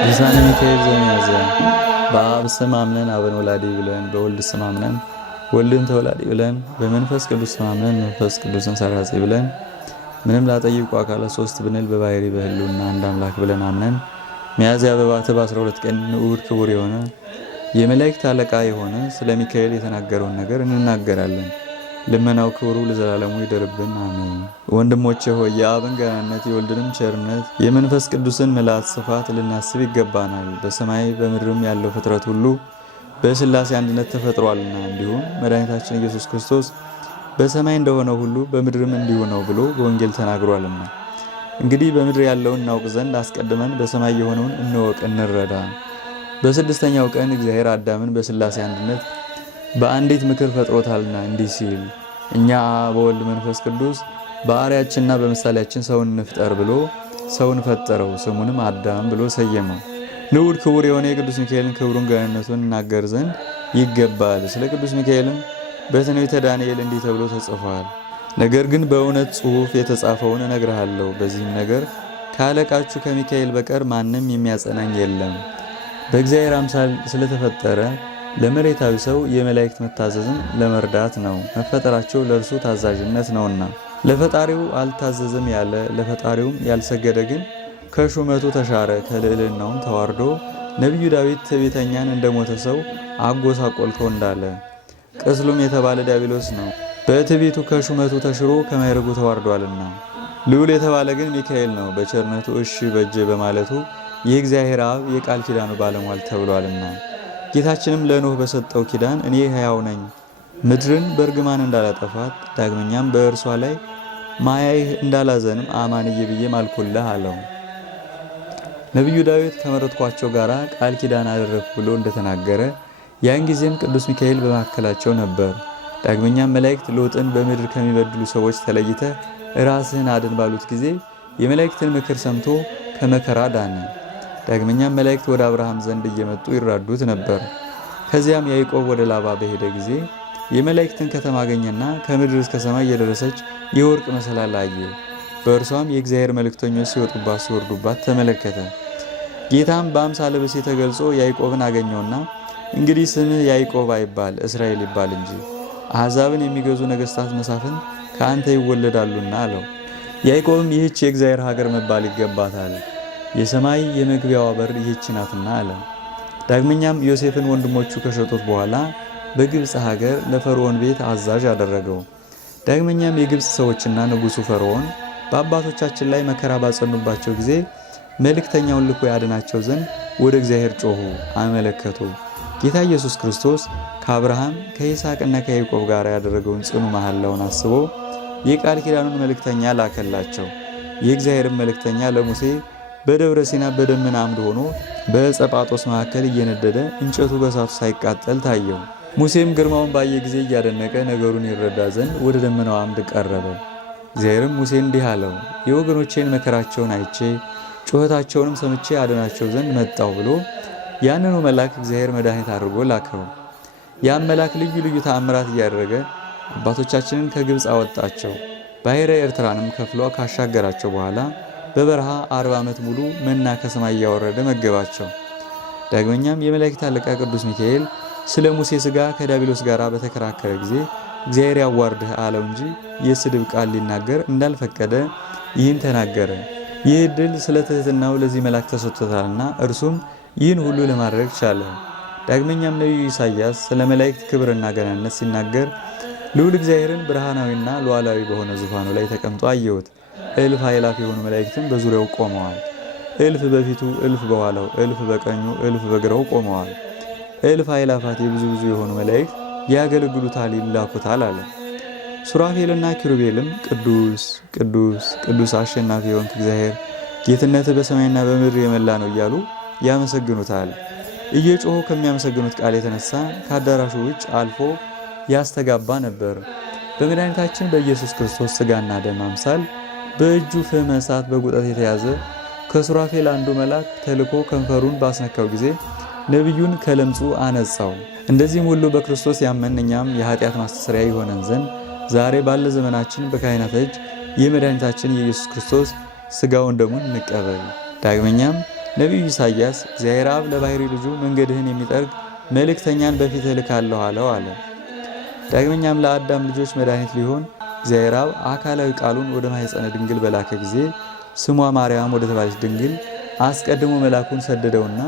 ድርሳነ ሚካኤል ዘሚያዝያ በአብ ስም አምነን አብን ወላዲ ብለን፣ በወልድ ስም አምነን ወልድን ተወላዲ ብለን፣ በመንፈስ ቅዱስ ስም አምነን መንፈስ ቅዱስን ሰራጺ ብለን፣ ምንም ላጠይቁ አካላት ሶስት ብንል በባህሪ በህልውና አንድ አምላክ ብለን አምነን ሚያዝያ በባተ በ12 ቀን ንዑድ ክቡር የሆነ የመላእክት አለቃ የሆነ ስለ ሚካኤል የተናገረውን ነገር እንናገራለን። ልመናው ክብሩ ለዘላለሙ ይደርብን፣ አሜን። ወንድሞቼ ሆይ የአብን ገናነት የወልድንም ቸርነት የመንፈስ ቅዱስን ምልአት ስፋት ልናስብ ይገባናል። በሰማይ በምድርም ያለው ፍጥረት ሁሉ በሥላሴ አንድነት ተፈጥሯልና፣ እንዲሁም መድኃኒታችን ኢየሱስ ክርስቶስ በሰማይ እንደሆነ ሁሉ በምድርም እንዲሁ ነው ብሎ በወንጌል ተናግሯልና። እንግዲህ በምድር ያለውን እናውቅ ዘንድ አስቀድመን በሰማይ የሆነውን እንወቅ እንረዳ። በስድስተኛው ቀን እግዚአብሔር አዳምን በሥላሴ አንድነት በአንዲት ምክር ፈጥሮታልና እንዲህ ሲል እኛ በወልድ መንፈስ ቅዱስ በአርአያችንና በምሳሌያችን ሰውን እንፍጠር ብሎ ሰውን ፈጠረው፣ ስሙንም አዳም ብሎ ሰየመው። ንዑድ ክቡር የሆነ የቅዱስ ሚካኤልን ክብሩን ገናነቱን እናገር ዘንድ ይገባል። ስለ ቅዱስ ሚካኤልም በትንቢተ ዳንኤል እንዲህ ተብሎ ተጽፏል። ነገር ግን በእውነት ጽሑፍ የተጻፈውን እነግርሃለሁ። በዚህም ነገር ከአለቃችሁ ከሚካኤል በቀር ማንም የሚያጸናኝ የለም። በእግዚአብሔር አምሳል ስለተፈጠረ ለመሬታዊ ሰው የመላእክት መታዘዝን ለመርዳት ነው። መፈጠራቸው ለእርሱ ታዛዥነት ነውና። ለፈጣሪው አልታዘዘም ያለ ለፈጣሪውም ያልሰገደ ግን ከሹመቱ ተሻረ፣ ከልዕልናውም ተዋርዶ ነቢዩ ዳዊት ትዕቢተኛን እንደሞተ ሰው አጎሳቆልከው እንዳለ ቅስሉም የተባለ ዲያብሎስ ነው። በትዕቢቱ ከሹመቱ ተሽሮ ከማይረጉ ተዋርዷልና። ልዑል የተባለ ግን ሚካኤል ነው። በቸርነቱ እሺ በጀ በማለቱ የእግዚአብሔር አብ የቃል ኪዳኑ ባለሟል ተብሏልና። ጌታችንም ለኖህ በሰጠው ኪዳን እኔ ሕያው ነኝ ምድርን በእርግማን እንዳላጠፋት ዳግመኛም በእርሷ ላይ ማያይህ እንዳላዘንም አማንዬ ብዬ ማልኩልህ አለው። ነቢዩ ዳዊት ከመረጥኳቸው ጋር ቃል ኪዳን አደረግኩ ብሎ እንደተናገረ ያን ጊዜም ቅዱስ ሚካኤል በመካከላቸው ነበር። ዳግመኛም መላእክት ሎጥን በምድር ከሚበድሉ ሰዎች ተለይተ ራስህን አድን ባሉት ጊዜ የመላእክትን ምክር ሰምቶ ከመከራ ዳነ። ዳግመኛም መላእክት ወደ አብርሃም ዘንድ እየመጡ ይራዱት ነበር። ከዚያም ያዕቆብ ወደ ላባ በሄደ ጊዜ የመላእክትን ከተማ አገኘና ከምድር እስከ ሰማይ የደረሰች የወርቅ መሰላል አየ። በእርሷም የእግዚአብሔር መልእክተኞች ሲወጡባት ሲወርዱባት ተመለከተ። ጌታም በአምሳለ ብእሲ ተገልጾ ያዕቆብን አገኘውና እንግዲህ ስምህ ያዕቆብ አይባል እስራኤል ይባል እንጂ አሕዛብን የሚገዙ ነገሥታት መሳፍን ከአንተ ይወለዳሉና አለው። ያዕቆብም ይህች የእግዚአብሔር ሀገር መባል ይገባታል፣ የሰማይ የመግቢያዋ በር ይህች ናትና አለ። ዳግመኛም ዮሴፍን ወንድሞቹ ከሸጡት በኋላ በግብፅ ሀገር ለፈርዖን ቤት አዛዥ አደረገው። ዳግመኛም የግብፅ ሰዎችና ንጉሡ ፈርዖን በአባቶቻችን ላይ መከራ ባጸኑባቸው ጊዜ መልእክተኛውን ልኮ ያድናቸው ዘንድ ወደ እግዚአብሔር ጮኹ፣ አመለከቱ። ጌታ ኢየሱስ ክርስቶስ ከአብርሃም ከይስሐቅና ከያዕቆብ ጋር ያደረገውን ጽኑ መሐላውን አስቦ የቃል ኪዳኑን መልእክተኛ ላከላቸው። የእግዚአብሔርን መልእክተኛ ለሙሴ በደብረ ሲና በደመና አምድ ሆኖ በዕፀ ጳጦስ መካከል እየነደደ እንጨቱ በእሳቱ ሳይቃጠል ታየው። ሙሴም ግርማውን ባየ ጊዜ እያደነቀ ነገሩን ይረዳ ዘንድ ወደ ደመናው አምድ ቀረበ። እግዚአብሔርም ሙሴን እንዲህ አለው፣ የወገኖቼን መከራቸውን አይቼ ጩኸታቸውንም ሰምቼ አድናቸው ዘንድ መጣሁ ብሎ ያንኑ መልአክ እግዚአብሔር መድኃኒት አድርጎ ላከው። ያም መልአክ ልዩ ልዩ ተአምራት እያደረገ አባቶቻችንን ከግብፅ አወጣቸው። ባሕረ ኤርትራንም ከፍሎ ካሻገራቸው በኋላ በበረሃ 40 ዓመት ሙሉ መና ከሰማይ እያወረደ መገባቸው። ዳግመኛም የመላእክት አለቃ ቅዱስ ሚካኤል ስለ ሙሴ ሥጋ ከዲያብሎስ ጋር በተከራከረ ጊዜ እግዚአብሔር ያዋርድህ አለው እንጂ የስድብ ቃል ሊናገር እንዳልፈቀደ ይህን ተናገረ። ይህ ዕድል ስለ ትሕትናው ለዚህ መልአክ ተሰጥቶታልና እርሱም ይህን ሁሉ ለማድረግ ቻለ። ዳግመኛም ነቢዩ ኢሳይያስ ስለ መላእክት ክብርና ገናነት ሲናገር ልዑል እግዚአብሔርን ብርሃናዊና ሉዓላዊ በሆነ ዙፋኑ ላይ ተቀምጦ አየሁት። እልፍ አእላፍ የሆኑ መላእክትም በዙሪያው ቆመዋል። እልፍ በፊቱ፣ እልፍ በኋላው፣ እልፍ በቀኙ፣ እልፍ በግራው ቆመዋል። እልፍ አእላፋት የብዙ ብዙ የሆኑ መላእክት ያገለግሉታል፣ ይላኩታል አለ። ሱራፌልና ኪሩቤልም ቅዱስ ቅዱስ ቅዱስ አሸናፊ የሆንክ እግዚአብሔር ጌትነትህ በሰማይና በምድር የመላ ነው እያሉ ያመሰግኑታል። እየጮሁ ከሚያመሰግኑት ቃል የተነሳ ከአዳራሹ ውጭ አልፎ ያስተጋባ ነበር። በመድኃኒታችን በኢየሱስ ክርስቶስ ሥጋና ደም አምሳል በእጁ ፍህመ እሳት በጉጠት የተያዘ ከሱራፌል አንዱ መልአክ ተልኮ ከንፈሩን ባስነካው ጊዜ ነቢዩን ከለምጹ አነጻው። እንደዚህም ሁሉ በክርስቶስ ያመን እኛም የኃጢአት ማስተስሪያ ይሆነን ዘንድ ዛሬ ባለ ዘመናችን በካህናት እጅ የመድኃኒታችን የኢየሱስ ክርስቶስ ሥጋውን ደሙን እንቀበል። ዳግመኛም ነቢዩ ኢሳይያስ እግዚአብሔር አብ ለባሕሪ ልጁ መንገድህን የሚጠርግ መልእክተኛን በፊትህ እልካለሁ አለው አለ። ዳግመኛም ለአዳም ልጆች መድኃኒት ሊሆን እግዚአብሔር አብ አካላዊ ቃሉን ወደ ማኅፀነ ድንግል በላከ ጊዜ ስሟ ማርያም ወደ ተባለች ድንግል አስቀድሞ መልአኩን ሰደደውና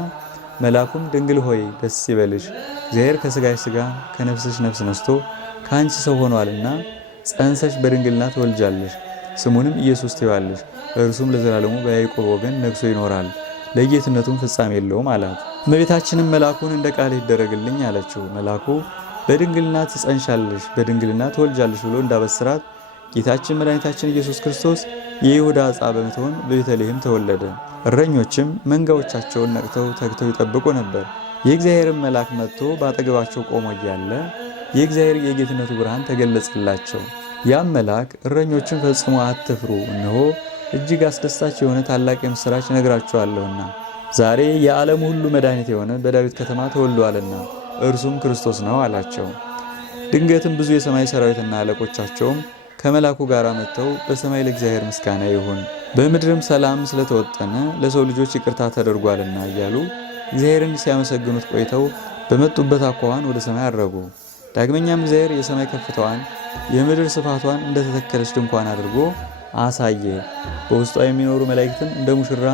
መልአኩም ድንግል ሆይ ደስ ይበልሽ፣ እግዚአብሔር ከሥጋሽ ሥጋ ከነፍስሽ ነፍስ ነስቶ ከአንቺ ሰው ሆኗልና ጸንሰሽ በድንግልና ትወልጃለሽ፣ ስሙንም ኢየሱስ ትይዋለሽ። እርሱም ለዘላለሙ በያዕቆብ ወገን ነግሶ ይኖራል፣ ለጌትነቱም ፍጻሜ የለውም አላት። እመቤታችንም መልአኩን እንደ ቃል ይደረግልኝ አለችው። መልአኩ በድንግልና ትጸንሻለሽ፣ በድንግልና ትወልጃለሽ ብሎ እንዳበስራት ጌታችን መድኃኒታችን ኢየሱስ ክርስቶስ የይሁዳ ዕፃ በምትሆን በቤተልሔም ተወለደ። እረኞችም መንጋዎቻቸውን ነቅተው ተግተው ይጠብቁ ነበር። የእግዚአብሔርን መልአክ መጥቶ በአጠገባቸው ቆሞ እያለ የእግዚአብሔር የጌትነቱ ብርሃን ተገለጸላቸው። ያም መልአክ እረኞችን ፈጽሞ አትፍሩ፣ እነሆ እጅግ አስደሳች የሆነ ታላቅ የምሥራች እነግራችኋለሁና ዛሬ የዓለም ሁሉ መድኃኒት የሆነ በዳዊት ከተማ ተወልዷልና እርሱም ክርስቶስ ነው አላቸው። ድንገትም ብዙ የሰማይ ሰራዊትና አለቆቻቸውም ከመልአኩ ጋር መጥተው በሰማይ ለእግዚአብሔር ምስጋና ይሁን፣ በምድርም ሰላም ስለተወጠነ ለሰው ልጆች ይቅርታ ተደርጓልና እያሉ እግዚአብሔርን ሲያመሰግኑት ቆይተው በመጡበት አኳኋን ወደ ሰማይ አረጉ። ዳግመኛም እግዚአብሔር የሰማይ ከፍታዋን የምድር ስፋቷን እንደተተከለች ድንኳን አድርጎ አሳየ። በውስጧ የሚኖሩ መላእክትን እንደ ሙሽራ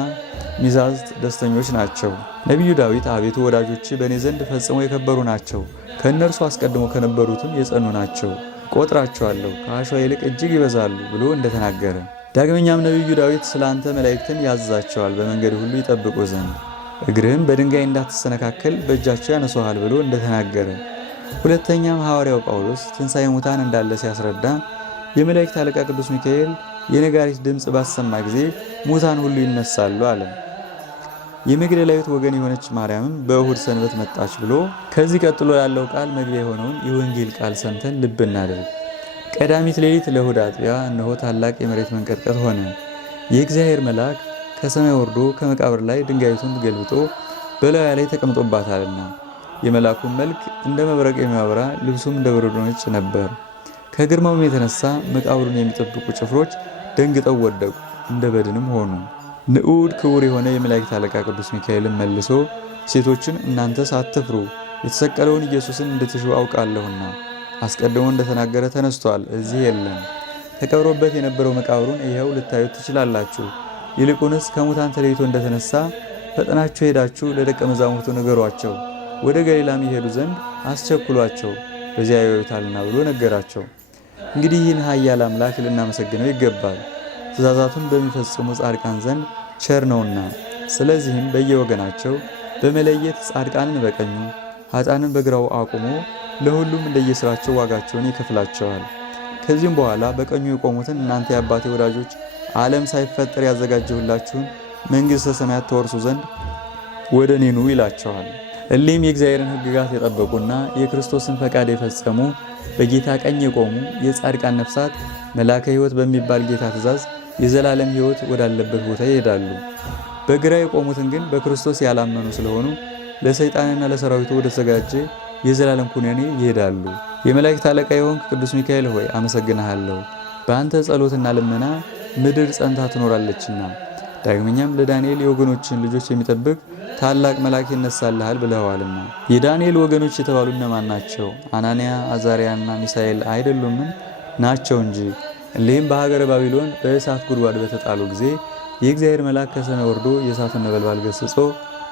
ሚዛዝት ደስተኞች ናቸው። ነቢዩ ዳዊት አቤቱ ወዳጆች በእኔ ዘንድ ፈጽሞ የከበሩ ናቸው፣ ከእነርሱ አስቀድሞ ከነበሩትም የጸኑ ናቸው፣ ቆጥራቸዋለሁ ከአሸዋ ይልቅ እጅግ ይበዛሉ ብሎ እንደተናገረ። ዳግመኛም ነቢዩ ዳዊት ስለ አንተ መላእክትን ያዝዛቸዋል በመንገድ ሁሉ ይጠብቁ ዘንድ እግርህም በድንጋይ እንዳትሰነካከል በእጃቸው ያነሱሃል ብሎ እንደተናገረ። ሁለተኛም ሐዋርያው ጳውሎስ ትንሣኤ ሙታን እንዳለ ሲያስረዳ የመላእክት አለቃ ቅዱስ ሚካኤል የነጋሪት ድምፅ ባሰማ ጊዜ ሙታን ሁሉ ይነሳሉ አለ። የመግደላዊት ወገን የሆነች ማርያምም በእሁድ ሰንበት መጣች ብሎ ከዚህ ቀጥሎ ያለው ቃል መግቢያ የሆነውን የወንጌል ቃል ሰምተን ልብ እናድርግ። ቀዳሚት ሌሊት ለእሁድ አጥቢያ እነሆ ታላቅ የመሬት መንቀጥቀጥ ሆነ። የእግዚአብሔር መልአክ ከሰማይ ወርዶ ከመቃብር ላይ ድንጋይቱን ገልብጦ በላዩ ላይ ተቀምጦባታልና የመልአኩም መልክ እንደ መብረቅ የሚያበራ ልብሱም እንደ በረዶ ነጭ ነበር። ከግርማውም የተነሳ መቃብሩን የሚጠብቁ ጭፍሮች ደንግጠው ወደቁ፣ እንደ በድንም ሆኑ። ንዑድ ክቡር የሆነ የመላእክት አለቃ ቅዱስ ሚካኤልን መልሶ ሴቶችን እናንተስ አትፍሩ፣ የተሰቀለውን ኢየሱስን እንድትሹ አውቃለሁና አስቀድሞ እንደተናገረ ተነስቷል፣ እዚህ የለም። ተቀብሮበት የነበረው መቃብሩን ይኸው ልታዩት ትችላላችሁ። ይልቁንስ ከሙታን ተለይቶ እንደተነሳ ፈጥናችሁ ሄዳችሁ ለደቀ መዛሙርቱ ንገሯቸው፣ ወደ ገሊላም ይሄዱ ዘንድ አስቸኩሏቸው፣ በዚያ ያዩታልና ብሎ ነገራቸው። እንግዲህ ይህን ኃያል አምላክ ልናመሰግነው ይገባል። ትእዛዛቱን በሚፈጽሙ ጻድቃን ዘንድ ቸር ነውና። ስለዚህም በየወገናቸው በመለየት ጻድቃንን በቀኙ ኃጥአንን በግራው አቁሞ ለሁሉም እንደየሥራቸው ዋጋቸውን ይከፍላቸዋል። ከዚህም በኋላ በቀኙ የቆሙትን እናንተ የአባቴ ወዳጆች ዓለም ሳይፈጠር ያዘጋጀሁላችሁን መንግሥተ ሰማያት ተወርሱ ዘንድ ወደ እኔ ኑ ይላቸዋል። እሊህም የእግዚአብሔርን ሕግጋት የጠበቁና የክርስቶስን ፈቃድ የፈጸሙ በጌታ ቀኝ የቆሙ የጻድቃን ነፍሳት መላከ ሕይወት በሚባል ጌታ ትእዛዝ የዘላለም ሕይወት ወዳለበት ቦታ ይሄዳሉ። በግራ የቆሙትን ግን በክርስቶስ ያላመኑ ስለሆኑ ለሰይጣንና ለሰራዊቱ ወደ ተዘጋጀ የዘላለም ኩነኔ ይሄዳሉ። የመላእክት አለቃ የሆንክ ቅዱስ ሚካኤል ሆይ አመሰግንሃለሁ። በአንተ ጸሎትና ልመና ምድር ጸንታ ትኖራለችና። ዳግመኛም ለዳንኤል የወገኖችን ልጆች የሚጠብቅ ታላቅ መልአክ ይነሳልሃል ብለዋልና። የዳንኤል ወገኖች የተባሉ እነማን ናቸው? አናንያ፣ አዛርያና ሚሳኤል አይደሉምን? ናቸው እንጂ። እሊህም በሀገረ ባቢሎን በእሳት ጉድጓድ በተጣሉ ጊዜ የእግዚአብሔር መልአክ ከሰማይ ወርዶ የእሳቱን ነበልባል ገስጾ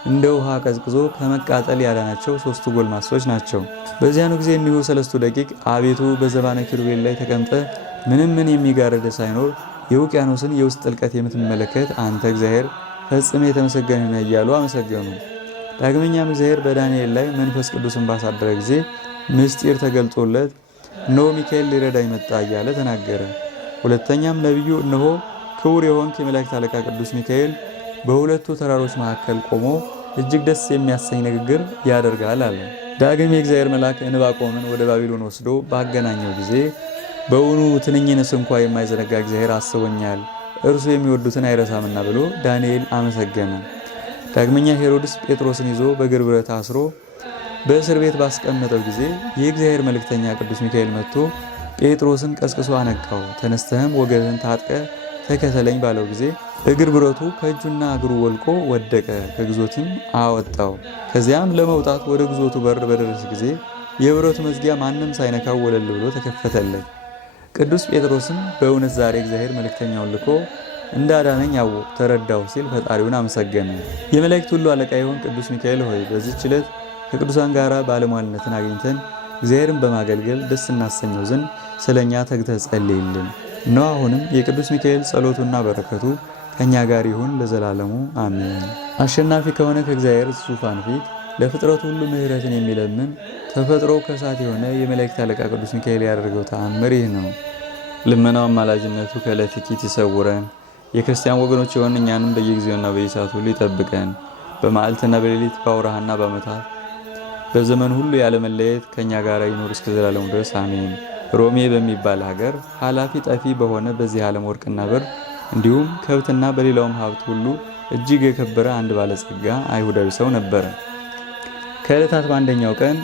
እንደ ውሃ ቀዝቅዞ ከመቃጠል ያዳናቸው 3 ጎልማሶች ናቸው። በዚያኑ ጊዜ እኒሁ 3 ደቂቅ አቤቱ በዘባነ ኪሩቤል ላይ ተቀምጠ ምንም የሚጋረደ ሳይኖር የውቅያኖስን የውስጥ ጥልቀት የምትመለከት አንተ እግዚአብሔር ፈጽሜ የተመሰገነ ነህ እያሉ አመሰገኑ። ዳግመኛም እግዚአብሔር በዳንኤል ላይ መንፈስ ቅዱስን ባሳደረ ጊዜ ምስጢር ተገልጦለት እነሆ ሚካኤል ሊረዳኝ መጣ እያለ ተናገረ። ሁለተኛም ነቢዩ እነሆ ክቡር የሆንክ የመላእክት አለቃ ቅዱስ ሚካኤል በሁለቱ ተራሮች መካከል ቆሞ እጅግ ደስ የሚያሰኝ ንግግር ያደርጋል አለ። ዳግም የእግዚአብሔር መልአክ ዕንባቆምን ወደ ባቢሎን ወስዶ ባገናኘው ጊዜ በውኑ ትንኝንስ እንኳ የማይዘነጋ እግዚአብሔር አስቦኛል፣ እርሱ የሚወዱትን አይረሳምና ብሎ ዳንኤል አመሰገነ። ዳግመኛ ሄሮድስ ጴጥሮስን ይዞ በእግር ብረት አስሮ በእስር ቤት ባስቀመጠው ጊዜ የእግዚአብሔር መልእክተኛ ቅዱስ ሚካኤል መጥቶ ጴጥሮስን ቀስቅሶ አነቃው። ተነስተህም ወገብህን ታጥቀ ተከተለኝ ባለው ጊዜ እግር ብረቱ ከእጁና እግሩ ወልቆ ወደቀ፣ ከግዞትም አወጣው። ከዚያም ለመውጣት ወደ ግዞቱ በር በደረሰ ጊዜ የብረቱ መዝጊያ ማንም ሳይነካው ወለል ብሎ ተከፈተለት። ቅዱስ ጴጥሮስም በእውነት ዛሬ እግዚአብሔር መልእክተኛውን ልኮ እንዳዳነኝ አወቅሁ ተረዳሁ ሲል ፈጣሪውን አመሰገነ። የመላእክት ሁሉ አለቃ የሆን ቅዱስ ሚካኤል ሆይ በዚህች ዕለት ከቅዱሳን ጋር ባለሟልነትን አግኝተን እግዚአብሔርን በማገልገል ደስ እናሰኘው ዘንድ ስለኛ ተግተህ ጸልይልን። እነሆ አሁንም የቅዱስ ሚካኤል ጸሎቱና በረከቱ ከኛ ጋር ይሁን ለዘላለሙ አሜን። አሸናፊ ከሆነ ከእግዚአብሔር ዙፋን ፊት ለፍጥረቱ ሁሉ ምሕረትን የሚለምን ተፈጥሮ ከእሳት የሆነ የመላእክት አለቃ ቅዱስ ሚካኤል ያደረገው ተአምር ይህ ነው። ልመናው አማላጅነቱ ከዕለት ጥቂት ይሰውረን። የክርስቲያን ወገኖች የሆን እኛንም በየጊዜውና በየሰዓቱ ሁሉ ይጠብቀን። በመዓልትና በሌሊት በአውራሃና በዓመታት በዘመን ሁሉ ያለመለየት ከኛ ጋር ይኖር እስከ ዘላለሙ ድረስ አሜን። ሮሜ በሚባል ሀገር ኃላፊ ጠፊ በሆነ በዚህ ዓለም ወርቅና ብር እንዲሁም ከብትና በሌላውም ሀብት ሁሉ እጅግ የከበረ አንድ ባለጸጋ አይሁዳዊ ሰው ነበረ። ከዕለታት በአንደኛው ቀን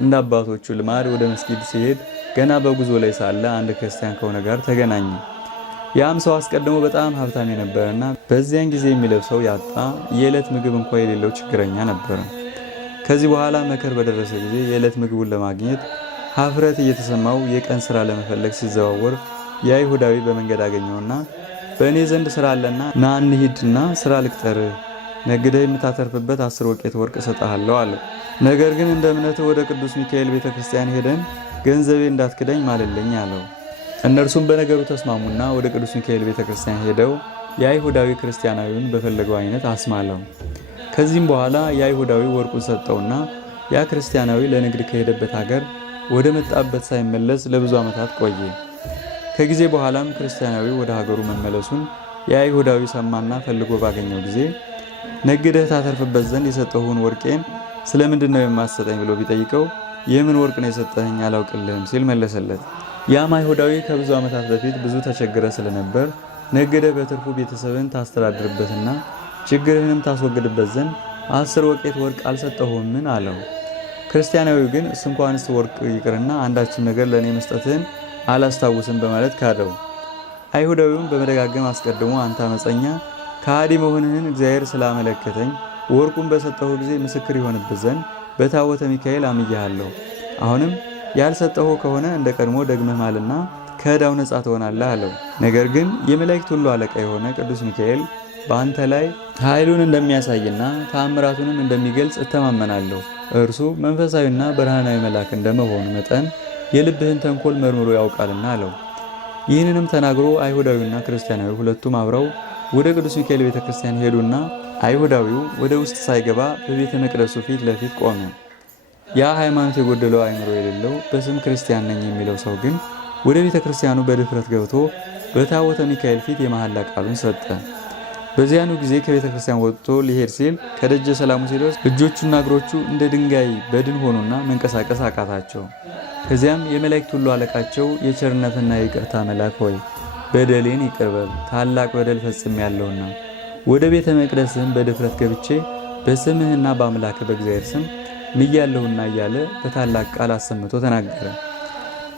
እንደ አባቶቹ ልማድ ወደ መስጊድ ሲሄድ ገና በጉዞ ላይ ሳለ አንድ ክርስቲያን ከሆነ ጋር ተገናኘ። ያም ሰው አስቀድሞ በጣም ሀብታም የነበረና በዚያን ጊዜ የሚለብሰው ያጣ የዕለት ምግብ እንኳ የሌለው ችግረኛ ነበረ። ከዚህ በኋላ መከር በደረሰ ጊዜ የዕለት ምግቡን ለማግኘት ሀፍረት እየተሰማው የቀን ስራ ለመፈለግ ሲዘዋወር የአይሁዳዊ በመንገድ አገኘውና በእኔ ዘንድ ስራ አለና ና እንሂድና ስራ ልቅጠርህ፣ ነግደህ የምታተርፍበት 10 ወቄት ወርቅ እሰጥሃለሁ አለው። ነገር ግን እንደ እምነትህ ወደ ቅዱስ ሚካኤል ቤተ ክርስቲያን ሄደን ገንዘቤ እንዳትክደኝ ማልልኝ አለው። እነርሱም በነገሩ ተስማሙና ወደ ቅዱስ ሚካኤል ቤተ ክርስቲያን ሄደው የአይሁዳዊ ክርስቲያናዊውን በፈለገው አይነት አስማለው። ከዚህም በኋላ የአይሁዳዊ ወርቁን ሰጠውና ያ ክርስቲያናዊ ለንግድ ከሄደበት ሀገር ወደ መጣበት ሳይመለስ ለብዙ ዓመታት ቆየ። ከጊዜ በኋላም ክርስቲያናዊ ወደ ሀገሩ መመለሱን የአይሁዳዊ ሰማና ፈልጎ ባገኘው ጊዜ ነግደህ ታተርፍበት ዘንድ የሰጠሁን ወርቄን ስለምንድን ነው የማሰጠኝ ብሎ ቢጠይቀው የምን ወርቅ ነው የሰጠኸኝ አላውቅልህም ሲል መለሰለት። ያም አይሁዳዊ ከብዙ ዓመታት በፊት ብዙ ተቸግረ ስለነበር ነግደህ በትርፉ ቤተሰብን ታስተዳድርበትና ችግርህንም ታስወግድበት ዘንድ 10 ወቄት ወርቅ አልሰጠሁምን አለው። ክርስቲያናዊው ግን እንኳንስ ወርቅ ይቅርና አንዳችም ነገር ለእኔ መስጠትህን አላስታውስም በማለት ካደው። አይሁዳዊውም በመደጋገም አስቀድሞ አንተ አመፀኛ ከሃዲ መሆንህን እግዚአብሔር ስላመለከተኝ ወርቁን በሰጠሁ ጊዜ ምስክር ይሆንበት ዘንድ በታቦተ ሚካኤል አምያለሁ። አሁንም ያልሰጠሁ ከሆነ እንደ ቀድሞ ደግመህ ማልና ከዕዳው ነጻ ትሆናለህ አለው። ነገር ግን የመላእክት ሁሉ አለቃ የሆነ ቅዱስ ሚካኤል በአንተ ላይ ኃይሉን እንደሚያሳይና ተአምራቱንም እንደሚገልጽ እተማመናለሁ። እርሱ መንፈሳዊና ብርሃናዊ መልአክ እንደመሆኑ መጠን የልብህን ተንኮል መርምሮ ያውቃልና አለው። ይህንንም ተናግሮ አይሁዳዊና ክርስቲያናዊ ሁለቱም አብረው ወደ ቅዱስ ሚካኤል ቤተ ክርስቲያን ሄዱና አይሁዳዊው ወደ ውስጥ ሳይገባ በቤተ መቅደሱ ፊት ለፊት ቆመ። ያ ሃይማኖት የጎደለው አእምሮ የሌለው በስም ክርስቲያን ነኝ የሚለው ሰው ግን ወደ ቤተ ክርስቲያኑ በድፍረት ገብቶ በታቦተ ሚካኤል ፊት የመሐላ ቃሉን ሰጠ። በዚያኑ ጊዜ ከቤተ ክርስቲያን ወጥቶ ሊሄድ ሲል ከደጀ ሰላሙ ሲደርስ እጆቹና እግሮቹ እንደ ድንጋይ በድን ሆኑና መንቀሳቀስ አቃታቸው። ከዚያም የመላእክት ሁሉ አለቃቸው የቸርነትና የይቅርታ መልአክ ሆይ በደሌን ይቅር በል፣ ታላቅ በደል ፈጽሜያለሁና ወደ ቤተ መቅደስም በድፍረት ገብቼ በስምህና በአምላክ በእግዚአብሔር ስም ምያለሁና እያለ በታላቅ ቃል አሰምቶ ተናገረ።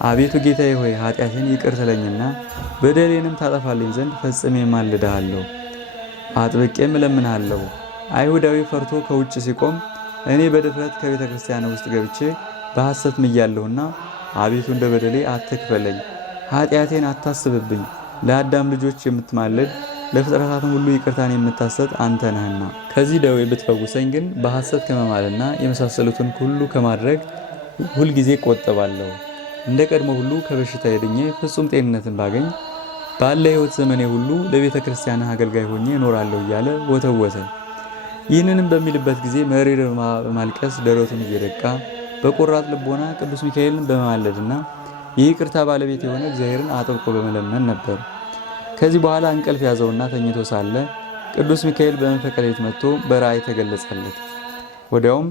አቤቱ ጌታዬ ሆይ ኃጢአቴን ይቅር ትለኝና በደሌንም ታጠፋልኝ ዘንድ ፈጽሜ ማልድሃለሁ፣ አጥብቄም እለምንሃለሁ። አይሁዳዊ ፈርቶ ከውጭ ሲቆም እኔ በድፍረት ከቤተ ክርስቲያን ውስጥ ገብቼ በሐሰት ምያለሁና አቤቱ እንደ በደሌ አትክፈለኝ፣ ኃጢአቴን አታስብብኝ። ለአዳም ልጆች የምትማልድ ለፍጥረታትም ሁሉ ይቅርታን የምታሰጥ አንተ ነህና ከዚህ ደዌ ብትፈውሰኝ ግን በሐሰት ከመማልና የመሳሰሉትን ሁሉ ከማድረግ ሁልጊዜ እቆጠባለሁ። እንደ ቀድሞ ሁሉ ከበሽታ የድኜ ፍጹም ጤንነትን ባገኝ ባለ ሕይወት ዘመኔ ሁሉ ለቤተ ክርስቲያን አገልጋይ ሆኜ እኖራለሁ እያለ ወተወተ። ይህንንም በሚልበት ጊዜ መሪር በማልቀስ ደረቱን እየደቃ በቆራጥ ልቦና ቅዱስ ሚካኤልን በመማለድና የይቅርታ ባለቤት የሆነ እግዚአብሔርን አጥብቆ በመለመን ነበር። ከዚህ በኋላ እንቅልፍ ያዘውና ተኝቶ ሳለ ቅዱስ ሚካኤል በመንፈቀ ሌሊት መጥቶ በራእይ ተገለጸለት። ወዲያውም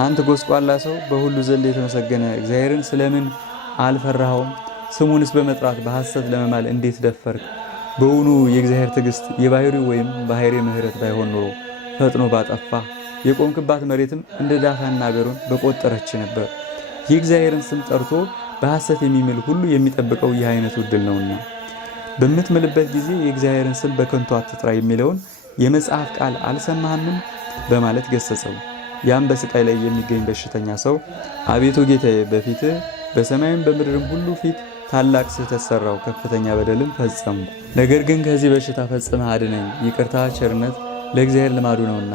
አንተ ጎስቋላ ሰው፣ በሁሉ ዘንድ የተመሰገነ እግዚአብሔርን ስለምን አልፈራኸውም? ስሙንስ በመጥራት በሐሰት ለመማል እንዴት ደፈርክ? በውኑ የእግዚአብሔር ትዕግስት የባህሪው ወይም ባህሪ ምሕረት ባይሆን ኖሮ ፈጥኖ ባጠፋ፣ የቆምክባት መሬትም እንደ ዳታና አገሩን በቆጠረች ነበር። የእግዚአብሔርን ስም ጠርቶ በሐሰት የሚምል ሁሉ የሚጠብቀው ይህ አይነቱ ዕድል ነውና በምትምልበት ጊዜ የእግዚአብሔርን ስም በከንቱ አትጥራ የሚለውን የመጽሐፍ ቃል አልሰማህምን? በማለት ገሰጸው። ያም በስቃይ ላይ የሚገኝ በሽተኛ ሰው አቤቱ ጌታዬ በፊትህ በሰማይም በምድርም ሁሉ ፊት ታላቅ ስህተት ሰራው፣ ከፍተኛ በደልም ፈጸሙ። ነገር ግን ከዚህ በሽታ ፈጽመህ አድነኝ። ይቅርታ ቸርነት ለእግዚአብሔር ልማዱ ነውና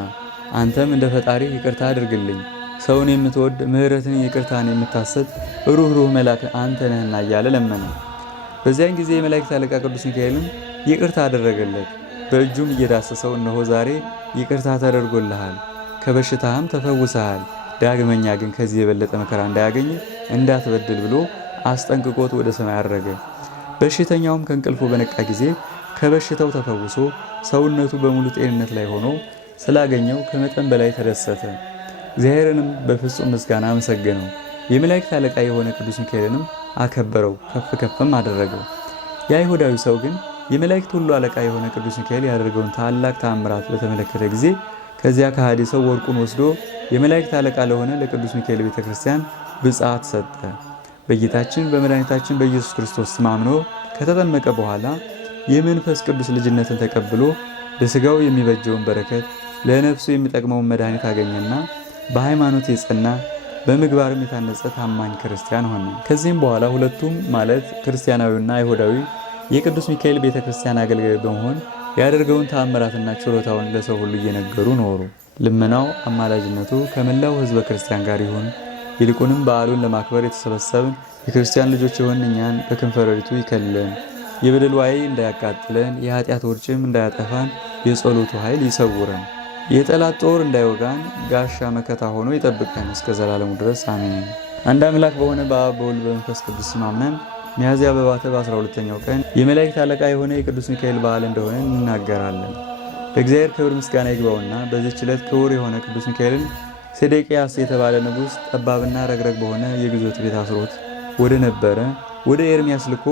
አንተም እንደ ፈጣሪ ይቅርታ አድርግልኝ። ሰውን የምትወድ ምሕረትን ይቅርታን የምታሰጥ ሩህሩህ መልአክ አንተ ነህና እያለ ለመነ። በዚያን ጊዜ የመላእክት አለቃ ቅዱስ ሚካኤልን ይቅርታ አደረገለት። በእጁም እየዳሰሰው እነሆ ዛሬ ይቅርታ ተደርጎልሃል፣ ከበሽታህም ተፈውሰሃል። ዳግመኛ ግን ከዚህ የበለጠ መከራ እንዳያገኝ እንዳትበድል ብሎ አስጠንቅቆት ወደ ሰማይ አረገ። በሽተኛውም ከእንቅልፉ በነቃ ጊዜ ከበሽታው ተፈውሶ ሰውነቱ በሙሉ ጤንነት ላይ ሆኖ ስላገኘው ከመጠን በላይ ተደሰተ። እግዚአብሔርንም በፍጹም ምስጋና አመሰገነው። የመላእክት አለቃ የሆነ ቅዱስ ሚካኤልንም አከበረው፣ ከፍ ከፍም አደረገው። የአይሁዳዊ ሰው ግን የመላእክት ሁሉ አለቃ የሆነ ቅዱስ ሚካኤል ያደረገውን ታላቅ ተአምራት በተመለከተ ጊዜ ከዚያ ከሃዲ ሰው ወርቁን ወስዶ የመላእክት አለቃ ለሆነ ለቅዱስ ሚካኤል ቤተክርስቲያን ብፅዓት ሰጠ። በጌታችን በመድኃኒታችን በኢየሱስ ክርስቶስ ስም አምኖ ከተጠመቀ በኋላ የመንፈስ ቅዱስ ልጅነትን ተቀብሎ ለሥጋው የሚበጀውን በረከት ለነፍሱ የሚጠቅመውን መድኃኒት አገኘና በሃይማኖት የጸና በምግባርም የታነጸ ታማኝ ክርስቲያን ሆነ። ከዚህም በኋላ ሁለቱም ማለት ክርስቲያናዊና አይሁዳዊ የቅዱስ ሚካኤል ቤተክርስቲያን አገልጋይ በመሆን ያደርገውን ተአምራትና ችሎታውን ለሰው ሁሉ እየነገሩ ኖሩ። ልመናው አማላጅነቱ ከመላው ሕዝበ ክርስቲያን ጋር ይሁን። ይልቁንም በዓሉን ለማክበር የተሰበሰብን የክርስቲያን ልጆች የሆን እኛን በክንፈ ረድኤቱ ይከልለን። የበደል ዋይ እንዳያቃጥለን፣ የኃጢአት ውርጭም እንዳያጠፋን የጸሎቱ ኃይል ይሰውረን። የጠላት ጦር እንዳይወጋን ጋሻ መከታ ሆኖ ይጠብቀን እስከ ዘላለሙ ድረስ አሜን። አንድ አምላክ በሆነ በአብ በወልድ በመንፈስ ቅዱስ ስም አምነን ሚያዝያ በባተ በ12ኛው ቀን የመላእክት አለቃ የሆነ የቅዱስ ሚካኤል በዓል እንደሆነ እንናገራለን። ለእግዚአብሔር ክብር ምስጋና ይግባውና በዚህች ዕለት ክቡር የሆነ ቅዱስ ሚካኤልን ሴዴቅያስ የተባለ ንጉሥ ጠባብና ረግረግ በሆነ የግዞት ቤት አስሮት ወደ ነበረ ወደ ኤርሚያስ ልኮ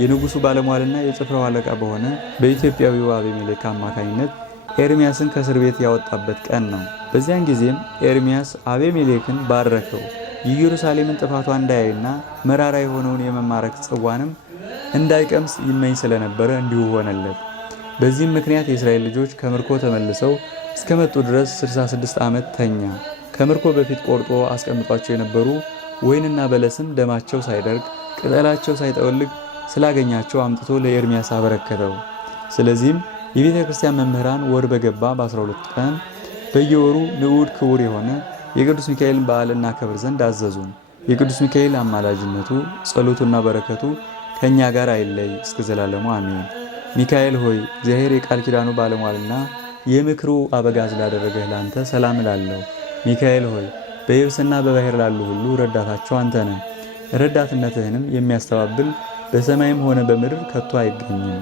የንጉሱ ባለሟልና የጭፍራው አለቃ በሆነ በኢትዮጵያዊው አቤሜሌክ አማካኝነት ኤርሚያስን ከእስር ቤት ያወጣበት ቀን ነው። በዚያን ጊዜም ኤርሚያስ አቤሜሌክን ባረከው። የኢየሩሳሌምን ጥፋቷ እንዳያይና መራራ የሆነውን የመማረክ ጽዋንም እንዳይቀምስ ይመኝ ስለነበረ እንዲሁ ሆነለት። በዚህም ምክንያት የእስራኤል ልጆች ከምርኮ ተመልሰው እስከመጡ ድረስ 66 ዓመት ተኛ። ከምርኮ በፊት ቆርጦ አስቀምጧቸው የነበሩ ወይንና በለስም ደማቸው ሳይደርቅ ቅጠላቸው ሳይጠወልግ ስላገኛቸው አምጥቶ ለኤርሚያስ አበረከተው። ስለዚህም የቤተ ክርስቲያን መምህራን ወር በገባ በ12 ቀን በየወሩ ንዑድ ክቡር የሆነ የቅዱስ ሚካኤልን በዓል እናከብር ዘንድ አዘዙን። የቅዱስ ሚካኤል አማላጅነቱ ጸሎቱና በረከቱ ከእኛ ጋር አይለይ እስከ ዘላለሙ አሜን። ሚካኤል ሆይ እግዚአብሔር የቃል ኪዳኑ ባለሟልና የምክሩ አበጋዝ ላደረገህ ላንተ ሰላም እላለሁ። ሚካኤል ሆይ በየብስና በባህር ላሉ ሁሉ ረዳታቸው አንተ ነህ። ረዳትነትህንም የሚያስተባብል በሰማይም ሆነ በምድር ከቶ አይገኝም።